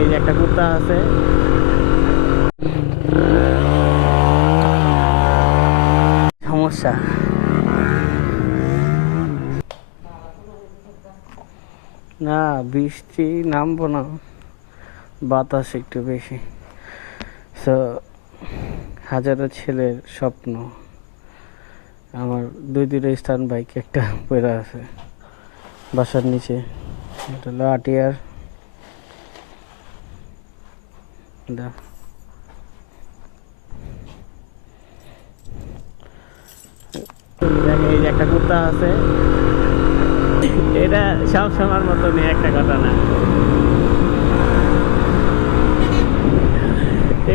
এই যে একটা কুত্তা আছে, সমস্যা না, বৃষ্টি নামবো না, বাতাস একটু বেশি। সো হাজারো ছেলের স্বপ্ন, আমার দুইটা স্টান বাইক একটা পড়ে আছে বাসার নিচে। এটা হলো আটিয়ার এই যে একটা কুত্তা আছে, এটা সব সময়ের মতনই একটা ঘটনা।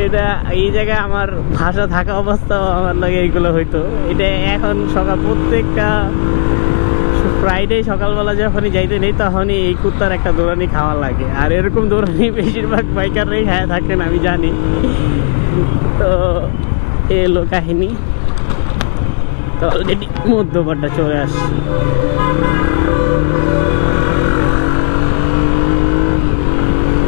এটা এই জায়গায় আমার ভাষা থাকা অবস্থাও আমার লাগে এইগুলো হইতো। এটা এখন সকাল প্রত্যেকটা ফ্রাইডে সকালবেলা যখনই যাইতে নেই তখনই এই কুত্তার একটা দৌড়ানি খাওয়া লাগে। আর এরকম দৌড়ানি বেশিরভাগ বাইকাররাই খায় থাকেন, আমি জানি। তো এলো কাহিনী। তো অলরেডি মধ্যপাটটা চলে আসছে।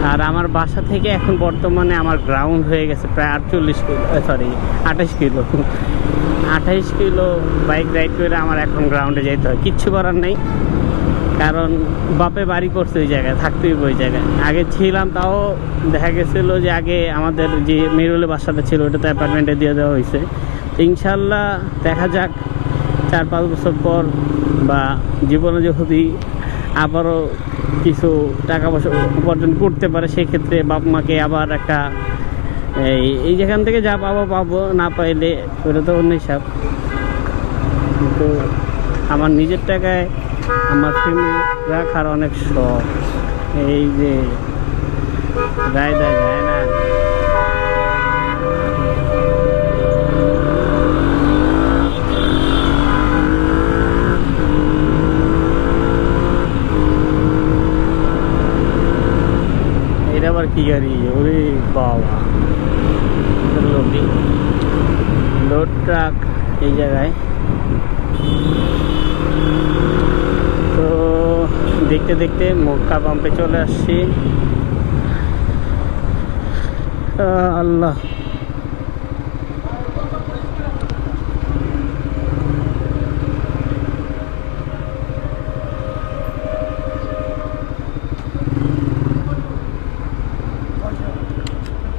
আর আমার বাসা থেকে এখন বর্তমানে আমার গ্রাউন্ড হয়ে গেছে প্রায় 28 kilo, sorry 28 kilo. 28 kilo bike ride করে আমার এখন গ্রাউন্ডে যেতে হয়। কিচ্ছু করার নেই, কারণ বাপে বাড়ি করছে ওই জায়গায়, থাকতেই ওই জায়গায়। আগে ছিলাম, তাও দেখা গেছিলো যে আগে আমাদের যে মেরুলে বাসাটা ছিল ওটা তো অ্যাপার্টমেন্টে দিয়ে দেওয়া হয়েছে। ইনশাল্লাহ দেখা যাক 4-5 বছর পর বা জীবনে যদি আবারও কিছু টাকা পয়সা উপার্জন করতে পারে, সেক্ষেত্রে বাপ মাকে আবার একটা এই যেখান থেকে যা পাবো, না পাইলে ওটা তো অন্য হিসাব। কিন্তু আমার নিজের টাকায় আমার ফ্যামিলি রাখার অনেক শখ। এই যে যায় না, এটা আবার কি গাড়ি? ওরে বাবা, লোড ট্রাক এই জায়গায়। তো দেখতে দেখতে মক্কা পাম্পে চলে আসছি। আল্লাহ,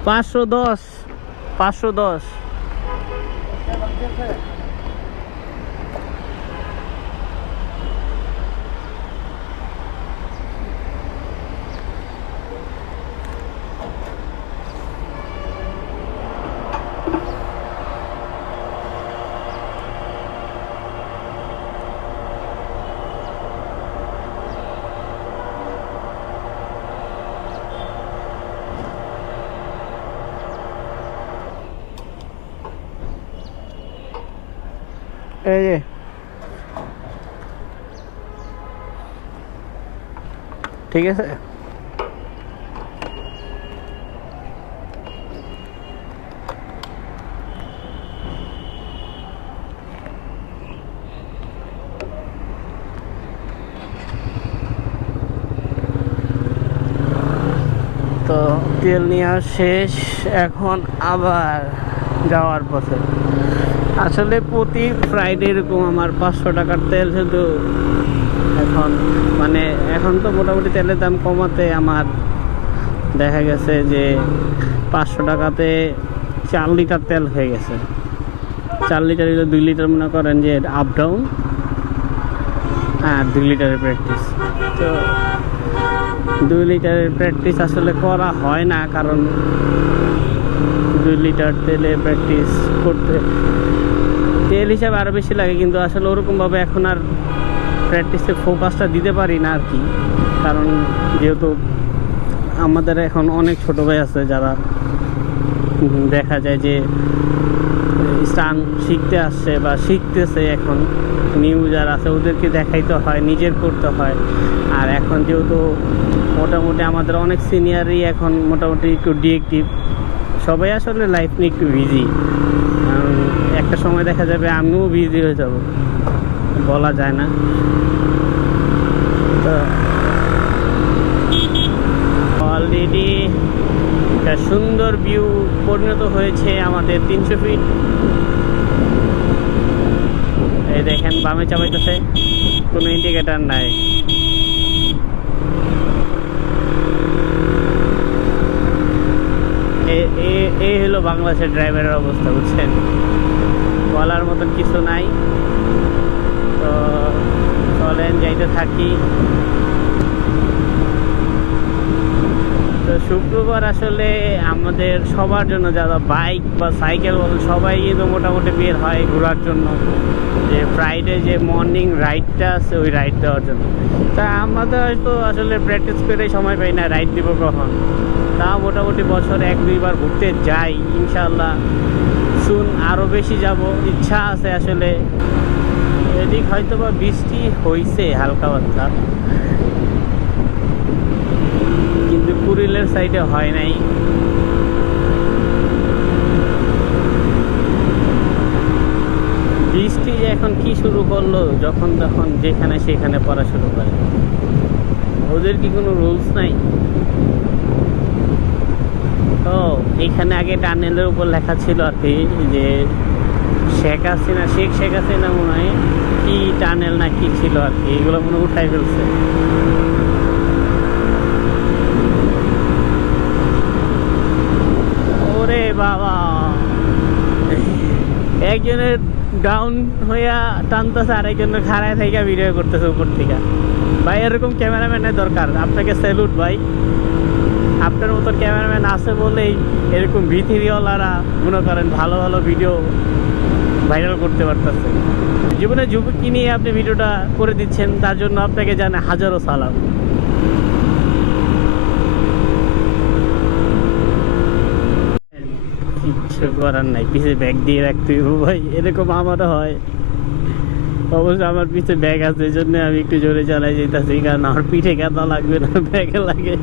$510 $510। এই যে ঠিক আছে। তো তেল নেওয়া শেষ, এখন আবার যাওয়ার পথে। আসলে প্রতি ফ্রাইডে এরকম আমার 500 টাকার তেল শুধু এখন তো মোটামুটি তেলের দাম কমাতে আমার দেখা গেছে যে 500 টাকাতে 4 লিটার তেল হয়ে গেছে। 4 লিটার 2 লিটার মনে করেন যে আপ ডাউন, আর 2 লিটারের প্র্যাকটিস। তো 2 লিটারের প্র্যাকটিস আসলে করা হয় না, কারণ 2 লিটার তেলে প্র্যাকটিস করতে তেল হিসাবে আরও বেশি লাগে, কিন্তু আসলে ওরকমভাবে এখন আর প্র্যাকটিসে ফোকাসটা দিতে পারি না আর কি। কারণ যেহেতু আমাদের এখন অনেক ছোটো ভাই আছে যারা দেখা যায় যে স্টান শিখতে আসছে বা শিখতেছে, এখন নিউ যারা আছে ওদেরকে দেখাইতে হয়, নিজের করতে হয়। আর এখন যেহেতু মোটামুটি আমাদের অনেক সিনিয়রই এখন মোটামুটি একটু ডিএক্টিভ, সবাই আসলে লাইফ নিয়ে একটু বিজি। একটা সময় দেখা যাবে আমিও বিজি হয়ে যাব, বলা যায় না। তো অলরেডি অলরেডি একটা সুন্দর ভিউ পরিণত হয়েছে আমাদের 300 ফিট। এই দেখেন বামে চাপাইতেছে, কোনো ইন্ডিকেটার নাই। এই হলো বাংলাদেশের ড্রাইভারের অবস্থা, বুঝছেন? বলার মতন কিছু নাই। তো চলেন যাইতে থাকি। তো শুক্রবার আসলে আমাদের সবার জন্য, যারা বাইক বা সাইকেল বলেন সবাই তো মোটামুটি বের হয় ঘোরার জন্য, যে ফ্রাইডে যে মর্নিং রাইডটা আছে ওই রাইড দেওয়ার জন্য। তা আমাদের হয়তো আসলে প্র্যাকটিস করে সময় পাই না রাইড দিব কখন। তা মোটামুটি বছরে 1-2 বার ঘুরতে যাই ইনশাল্লাহ। শুন আরও বেশি যাব, ইচ্ছা আছে আসলে। এদিক হয়তো বা বৃষ্টি হয়েছে হালকা পাতলা, কিন্তু কুড়িলের সাইডে হয় নাই। বৃষ্টি যে এখন কি শুরু করলো, যখন তখন যেখানে সেখানে পড়া শুরু করে। ওদের কি কোনো রুলস নাই? তো এখানে আগে টানেলের উপর লেখা ছিল আর কি, যে শেখ হাসিনা মনে হয় কি টানেল না কি ছিল আর কি, এগুলো মনে উঠাই ফেলছে। ওরে বাবা, একজনের ডাউন হইয়া টানতেছে, আরেকজনের খাড়ায় থেকে ভিডিও করতেছে উপর থেকে। ভাই এরকম ক্যামেরাম্যানের দরকার, আপনাকে স্যালুট ভাই। আপনার মতো ক্যামেরাম্যান আছে বলেই এরকম ভিথিরিওয়ালারা মনে করেন ভালো ভালো ভিডিও ভাইরাল করতে পারতেছে। জীবনে ঝুঁকি নিয়ে আপনি ভিডিওটা করে দিচ্ছেন, তার জন্য আপনাকে জানে হাজারো সালাম। কিচ্ছু করার নাই, পিছে ব্যাগ দিয়ে রাখতে ভাই, এরকম আমারও হয়। অবশ্য আমার পিছে ব্যাগ আছে, এই জন্য আমি একটু জোরে চালাই যেতেছি, কারণ আমার পিঠে কাদা লাগবে না, ব্যাগে লাগে।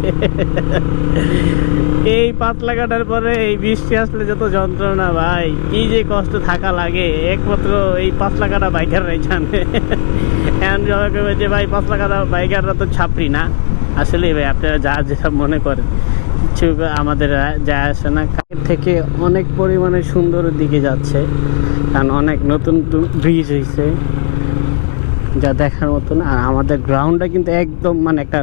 এই পাতলা কাটার পরে এই বৃষ্টি আসলে যত যন্ত্রণা ভাই, কি যে কষ্ট থাকা লাগে, একমাত্র এই পাতলা কাটা বাইকাররাই জানে। এখন সবাই কবে যে ভাই পাতলা কাটা বাইকাররা তো ছাপরি না। আসলে ভাই আপনারা যা যেসব মনে করেন, কিছু আমাদের যায় আসে না। কাছের থেকে অনেক পরিমাণে সুন্দরের দিকে যাচ্ছে, কারণ অনেক নতুন ব্রিজ হয়েছে যা দেখার মতন। আর আমাদের গ্রাউন্ডটা কিন্তু একদম মানে একটা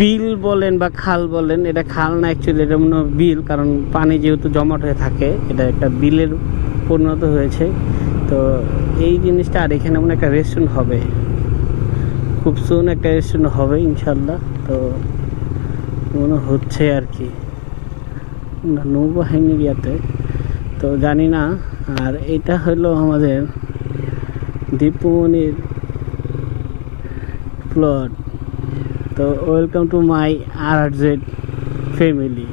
বিল বলেন বা খাল বলেন, এটা খাল না অ্যাকচুয়ালি, এটা মনে হয় বিল, কারণ পানি যেহেতু জমাট হয়ে থাকে এটা একটা বিলের পরিণত হয়েছে। তো এই জিনিসটা, আর এখানে মনে একটা রেস্টুরেন্ট হবে, খুব সুন একটা রেস্টুরেন্ট হবে ইনশাল্লাহ। তো মনে হচ্ছে আর কি নৌবাহিনীর ইয়াতে, তো জানি না। আর এটা হলো আমাদের দীপুমণির প্লট। তো welcome to my RRZ family.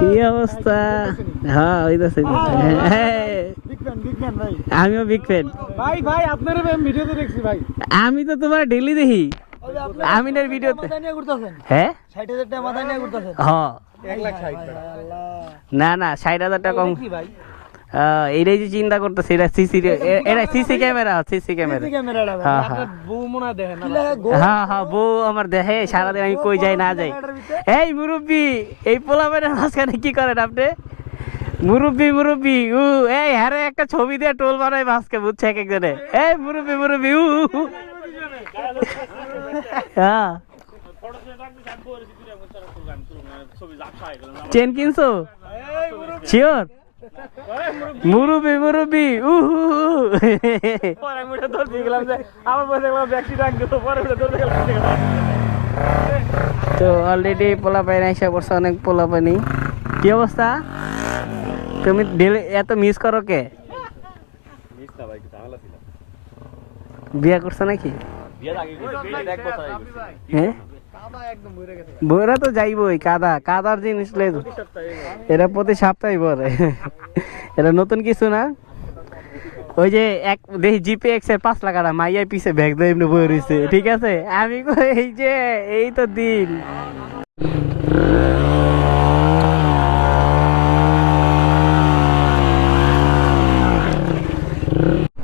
কি অবস্থা? হ্যাঁ হইতাছে। আমিও বিগ ফ্যান ভাই। ভাই আপনার ভিডিওতে দেখছি ভাই, আমি তো তোমার ডেইলি দেখি। আমিনের ভিডিওতে হ্যাঁ 60,000 টাকা মাথা নিয়ে ঘুরতেছেন? হ্যাঁ 1,60,000 না 60,000 টাকা কম ভাই। এইটাই যে চিন্তা করতেছে, এটা সিসি ক্যামেরা। হ্যাঁ বউ আমার দেখে সারাদিন, আমি কই যাই না যাই। এই মুরব্বি, এই পোলাপানের মাঝখানে কি করেন আপনি? মুরব্বি এই হারে একটা ছবি দিয়ে টোল বানাই মাছকে, বুঝছে এক একজনে। এই মুরব্বি হ্যাঁ চেন কিনছো? শিওর? মুরব্বি তো অলরেডি পোলা পাই নাই, বছর অনেক পোলা পানি। কি অবস্থা? তুমি এত মিস করো কে? বিয়া করছো নাকি? হ্যাঁ বইরা তো যাইবই, কাদার জিনিস এরা প্রতি সপ্তাহে পরে। এটা নতুন কিছু না। ওই যে এক দেখি GPX এর 5 লাখ টাকা মাইয়া পিছে ব্যাগ দিয়ে এমনি বই রয়েছে, ঠিক আছে? আমি এই যে এই তো দিন।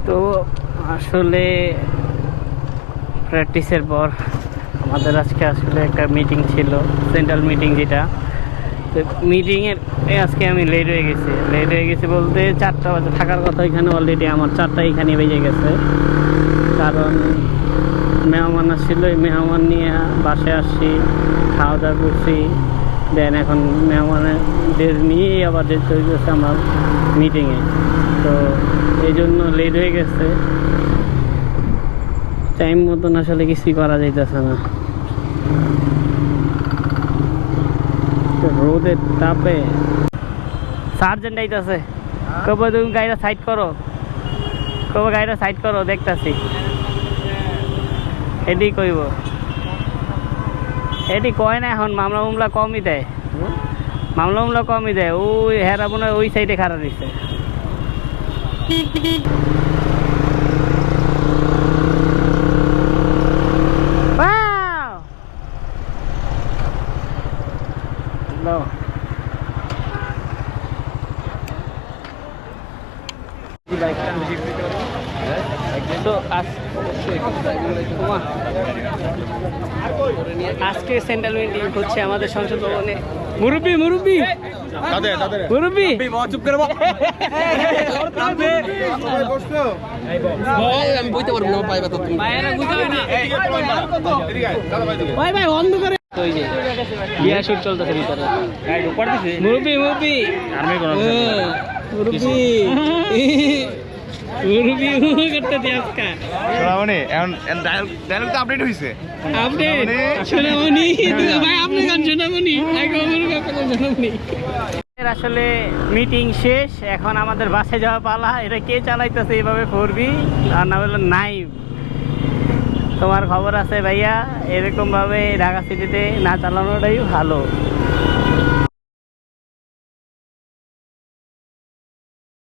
তো আসলে প্র্যাকটিসের পর আমাদের আজকে আসলে একটা মিটিং ছিল, সেন্ট্রাল মিটিং যেটা। তো মিটিংয়ের আজকে আমি লেট হয়ে গেছি বলতে 4টা বাজে থাকার কথা এখানে, অলরেডি আমার 4টা এখানে বেজে গেছে। কারণ মেহমান আসছিল, এই মেহমান নিয়ে বাসায় আসছি, খাওয়া দাওয়া করছি, দেন এখন মেহমানদের নিয়েই আবার যেতে হয়েছে আমার মিটিংয়ে। তো এই জন্য লেট হয়ে গেছে, টাইম মতন আসলে কিছুই করা যাইতেছে না। রোদের তাপে সার্জেন্ট আইতাছে, কবে তুমি গাড়িটা সাইড করো, দেখতাছি। এটি কইব, এটি কয় না, এখন মামলা কমই দেয়, ওই হেরা মনে হয় ওই সাইডে খারাপ দিচ্ছে। তো আজকে সেন্ট্রাল মিটিং হচ্ছে আমাদের সংসদ ভবনে। মুরব্বি চুপ করে আমি বইতে পারবো না, পাইবা তো তুমি ভাই বন্ধ করে। ওই যে বিয়া শুট চলতেছে ভিতরে, মুরব্বি করতে দিয়ে আজকে সোনামণি এখন ডায়লগ তো আপডেট হইছে। আসলে মিটিং শেষ, এখন আমাদের বাসে যাওয়া পালা। এটা কে চালাইতেছে এইভাবে করবি, আর না বললো নাই। তোমার খবর আছে ভাইয়া, এরকম ভাবে ঢাকা সিটিতে না চালানোটাই ভালো।